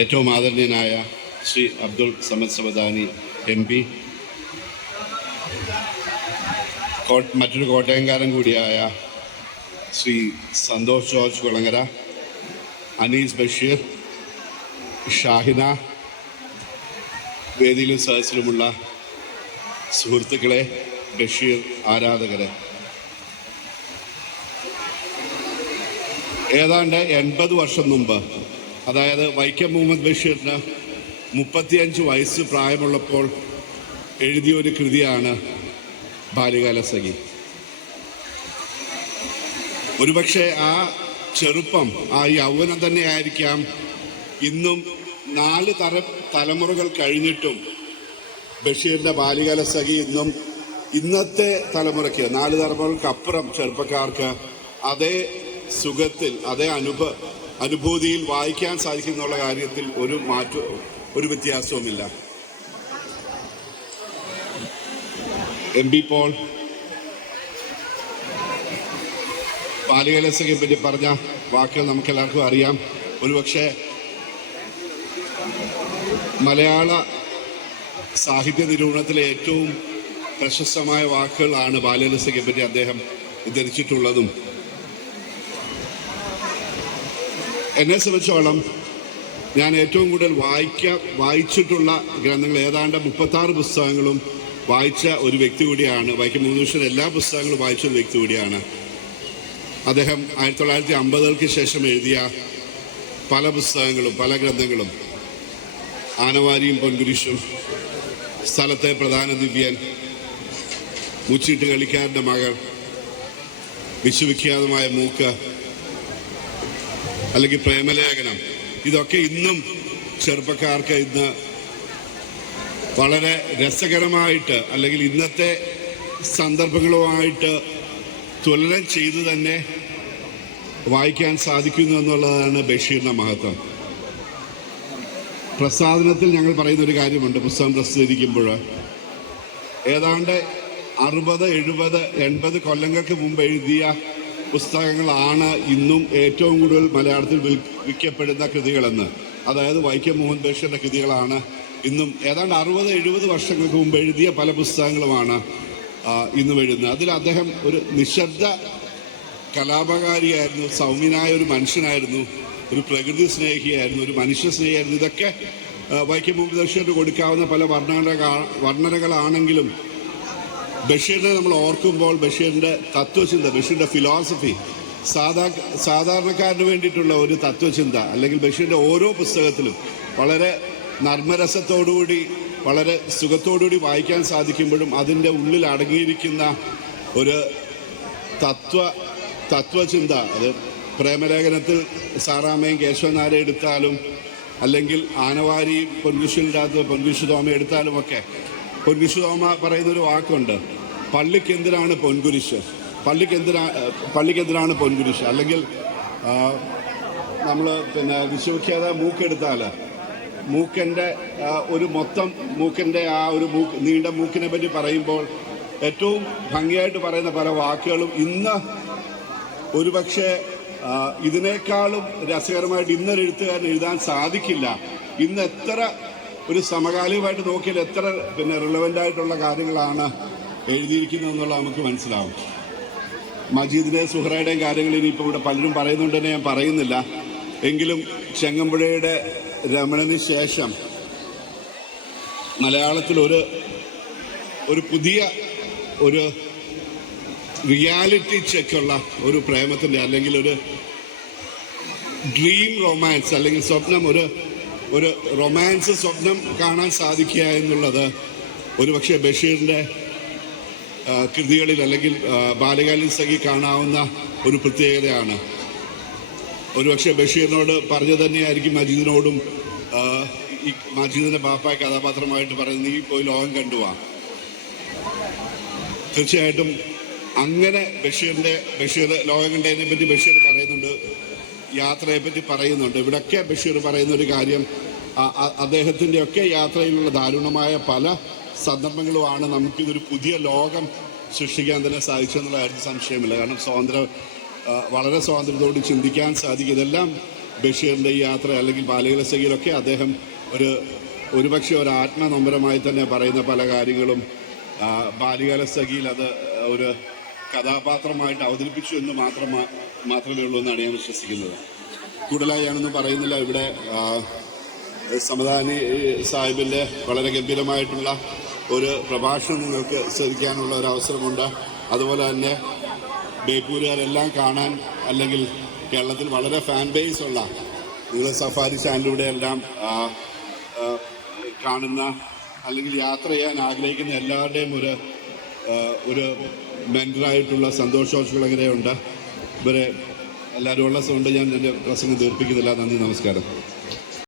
ഏറ്റവും ആദരണീയനായ ശ്രീ അബ്ദുൾ സമദ് സമദാനി MP, മറ്റൊരു കോട്ടയംകാരൻ കൂടിയായ ശ്രീ സന്തോഷ് ജോർജ് കുളങ്ങര, അനീസ് ബഷീർ, ഷാഹിന, വേദിയിലും സദസ്സിലുമുള്ള സുഹൃത്തുക്കളെ, ബഷീർ ആരാധകരെ, ഏതാണ്ട് 80 വർഷം മുമ്പ്, അതായത് വൈക്കം മുഹമ്മദ് ബഷീറിന് 35 വയസ്സ് പ്രായമുള്ളപ്പോൾ എഴുതിയൊരു കൃതിയാണ് ബാല്യകാലസഖി. ഒരുപക്ഷെ ആ ചെറുപ്പം, ആ യൗവനം തന്നെ ആയിരിക്കാം ഇന്നും 4 തലമുറകൾ കഴിഞ്ഞിട്ടും ബഷീറിൻ്റെ ബാല്യകാലസഖി ഇന്നും ഇന്നത്തെ തലമുറയ്ക്ക് 4 തലമുറകൾക്കപ്പുറം ചെറുപ്പക്കാർക്ക് അതേ സുഖത്തിൽ, അതേ അനുഭൂതിയിൽ വായിക്കാൻ സാധിക്കുന്നുള്ള കാര്യത്തിൽ ഒരു വ്യത്യാസവുമില്ല. MP പോൾ ബാല്യകാലസഖിയെ പറ്റി പറഞ്ഞ വാക്കുകൾ നമുക്കെല്ലാവർക്കും അറിയാം. ഒരുപക്ഷെ മലയാള സാഹിത്യ നിരൂപണത്തിലെ ഏറ്റവും പ്രശസ്തമായ വാക്കുകളാണ് ബാല്യകാലസഖിയെ പറ്റി അദ്ദേഹം ഉദ്ധരിച്ചിട്ടുള്ളതും. എന്നെ സംബന്ധിച്ചോളം ഞാൻ ഏറ്റവും കൂടുതൽ വായിച്ചിട്ടുള്ള ഗ്രന്ഥങ്ങൾ ഏതാണ്ട് 36 പുസ്തകങ്ങളും വായിച്ച ഒരു വ്യക്തി കൂടിയാണ്. വൈക്കം മുഹമ്മദ് ബഷീർ എല്ലാ പുസ്തകങ്ങളും വായിച്ച ഒരു വ്യക്തി കൂടിയാണ്. അദ്ദേഹം 1950-ക്ക് ശേഷം എഴുതിയ പല പുസ്തകങ്ങളും, പല ഗ്രന്ഥങ്ങളും, ആനവാരിയും പൊൻകുരിശും, സ്ഥലത്തെ പ്രധാന ദിവ്യൻ, മുച്ചീട്ട് കളിക്കാരൻ്റെ മകൾ, വിശ്വവിഖ്യാതമായ മൂക്ക്, അല്ലെങ്കിൽ പ്രേമലേഖനം, ഇതൊക്കെ ഇന്നും ചെറുപ്പക്കാർക്ക് ഇന്ന് വളരെ രസകരമായിട്ട്, അല്ലെങ്കിൽ ഇന്നത്തെ സന്ദർഭങ്ങളുമായിട്ട് തുലനം ചെയ്തു തന്നെ വായിക്കാൻ സാധിക്കുന്നു എന്നുള്ളതാണ് ബഷീറിൻ്റെ മഹത്വം. പ്രസാധനത്തിൽ ഞങ്ങൾ പറയുന്നൊരു കാര്യമുണ്ട്. പുസ്തകം പ്രസിദ്ധീകരിക്കുമ്പോൾ ഏതാണ്ട് 60, 70, 80 കൊല്ലങ്ങൾക്ക് മുമ്പ് എഴുതിയ പുസ്തകങ്ങളാണ് ഇന്നും ഏറ്റവും കൂടുതൽ മലയാളത്തിൽ വിൽക്കപ്പെടുന്ന കൃതികളെന്ന്. അതായത് വൈക്കം മുഹമ്മദ് ബഷീറിൻ്റെ കൃതികളാണ് ഇന്നും. ഏതാണ്ട് 60, 70 വർഷങ്ങൾക്ക് മുമ്പ് എഴുതിയ പല പുസ്തകങ്ങളുമാണ് ഇന്നും എഴുതുന്നത്. അതിൽ അദ്ദേഹം ഒരു നിശബ്ദ കലാപകാരിയായിരുന്നു, സൗമ്യനായ ഒരു മനുഷ്യനായിരുന്നു, ഒരു പ്രകൃതി സ്നേഹിയായിരുന്നു, ഒരു മനുഷ്യ സ്നേഹിയായിരുന്നു. ഇതൊക്കെ വൈക്കം മുഹമ്മദ് ബഷീറിന് കൊടുക്കാവുന്ന പല വർണ്ണനകളാണെങ്കിലും ബഷീറിനെ നമ്മൾ ഓർക്കുമ്പോൾ ബഷീറിൻ്റെ തത്വചിന്ത, ബഷീറിൻ്റെ ഫിലോസഫി, സാധാരണക്കാരന് വേണ്ടിയിട്ടുള്ള ഒരു തത്വചിന്ത, അല്ലെങ്കിൽ ബഷീറിൻ്റെ ഓരോ പുസ്തകത്തിലും വളരെ നർമ്മരസത്തോടുകൂടി, വളരെ സുഖത്തോടുകൂടി വായിക്കാൻ സാധിക്കുമ്പോഴും അതിൻ്റെ ഉള്ളിൽ അടങ്ങിയിരിക്കുന്ന ഒരു തത്വചിന്ത, അത് പ്രേമലേഖനത്തിൽ സാറാമ്മയും കേശവനാരെ എടുത്താലും, അല്ലെങ്കിൽ ആനവാരി പൊൻകുരിശിൻ്റെ അകത്ത് പൊൻകുരിശ് തോമ എടുത്താലുമൊക്കെ, പൊൻകുരിശ് തോമ പറയുന്നൊരു വാക്കുണ്ട്, പള്ളിക്കെന്തിനാണ് പൊൻകുരിശ്, പള്ളിക്കെന്തിനാണ് പൊൻകുരിശ്. അല്ലെങ്കിൽ നമ്മൾ വിശ്വവിഖ്യാത മൂക്കെടുത്താൽ മൂക്കൻ്റെ ഒരു മൊത്തം മൂക്കിൻ്റെ ആ ഒരു നീണ്ട മൂക്കിനെ പറ്റി പറയുമ്പോൾ ഏറ്റവും ഭംഗിയായിട്ട് പറയുന്ന പല വാക്കുകളും ഇന്ന് ഒരുപക്ഷെ ഇതിനേക്കാളും രസകരമായിട്ട് ഇന്നൊരു എഴുത്തുകാരൻ എഴുതാൻ സാധിക്കില്ല. ഇന്ന് എത്ര ഒരു സമകാലികമായിട്ട് നോക്കിയാൽ എത്ര റിലവൻ്റ് ആയിട്ടുള്ള കാര്യങ്ങളാണ് എഴുതിയിരിക്കുന്നതെന്നുള്ളത് നമുക്ക് മനസ്സിലാവും. മജീദിൻ്റെയും സുഹറയുടെയും കാര്യങ്ങൾ ഇനിയിപ്പോൾ ഇവിടെ പലരും പറയുന്നുണ്ട് തന്നെ ഞാൻ പറയുന്നില്ല. എങ്കിലും ചെങ്ങമ്പുഴയുടെ രമണന് ശേഷം മലയാളത്തിൽ ഒരു പുതിയ ഒരു റിയാലിറ്റി ചെക്കുള്ള ഒരു പ്രേമത്തിൻ്റെ, അല്ലെങ്കിൽ ഒരു ഡ്രീം റൊമാൻസ്, അല്ലെങ്കിൽ സ്വപ്നം, ഒരു റൊമാൻസ് സ്വപ്നം കാണാൻ സാധിക്കുക എന്നുള്ളത് ഒരുപക്ഷെ ബഷീറിൻ്റെ കൃതികളിൽ, അല്ലെങ്കിൽ ബാല്യകാലസഖി കാണാവുന്ന ഒരു പ്രത്യേകതയാണ്. ഒരുപക്ഷെ ബഷീറിനോട് പറഞ്ഞു തന്നെയായിരിക്കും മജീദിനോടും ഈ മജീദിൻ്റെ ബാപ്പായ കഥാപാത്രമായിട്ട് പറയുന്നത്, നീ പോയി ലോകം കണ്ടുവാ. തീർച്ചയായിട്ടും അങ്ങനെ ബഷീർ ലോകം കണ്ടതിനെ പറ്റി ബഷീർ പറയുന്നുണ്ട്, യാത്രയെപ്പറ്റി പറയുന്നുണ്ട്. ഇവിടെയൊക്കെ ബഷീർ പറയുന്നൊരു കാര്യം, അദ്ദേഹത്തിൻ്റെയൊക്കെ യാത്രയിലുള്ള ദാരുണമായ പല സന്ദർഭങ്ങളുമാണ് നമുക്കിതൊരു പുതിയ ലോകം സൃഷ്ടിക്കാൻ തന്നെ സാധിച്ചെന്നുള്ള കാര്യത്തിൽ സംശയമില്ല. കാരണം വളരെ സ്വാതന്ത്ര്യത്തോട് ചിന്തിക്കാൻ സാധിക്കും. ഇതെല്ലാം ബഷീറിൻ്റെ ഈ യാത്ര അല്ലെങ്കിൽ ബാല്യകാലസഖിയിലൊക്കെ അദ്ദേഹം ഒരുപക്ഷെ ഒരു ആത്മനൊമ്പരമായി തന്നെ പറയുന്ന പല കാര്യങ്ങളും ബാല്യകാലസഖിയിൽ അത് ഒരു കഥാപാത്രമായിട്ട് അവതരിപ്പിച്ചു എന്ന് മാത്രമേ ഉള്ളൂ എന്നാണ് ഞാൻ വിശ്വസിക്കുന്നത്. കൂടുതലായി ഞാനൊന്നും പറയുന്നില്ല. ഇവിടെ സമദാനി സാഹിബിൻ്റെ വളരെ ഗംഭീരമായിട്ടുള്ള ഒരു പ്രഭാഷണം നിങ്ങൾക്ക് ശ്രദ്ധിക്കാനുള്ള ഒരു അവസരമുണ്ട്. അതുപോലെ തന്നെ ബേപ്പൂരുകാരെല്ലാം കാണാൻ, അല്ലെങ്കിൽ കേരളത്തിൽ വളരെ ഫാൻ ബേസ് ഉള്ള നിങ്ങൾ സഫാരി ചാനലിലൂടെ എല്ലാം കാണുന്ന അല്ലെങ്കിൽ യാത്ര ചെയ്യാൻ ആഗ്രഹിക്കുന്ന എല്ലാവരുടെയും ഒരു മെൻറ്ററായിട്ടുള്ള സന്തോഷോഷുകളങ്ങനെയുണ്ട്. ഇവരെ എല്ലാവരും ഉള്ള സമയത്ത് ഞാൻ എൻ്റെ പ്രസംഗം ദീർപ്പിക്കുന്നില്ല. നന്ദി, നമസ്കാരം.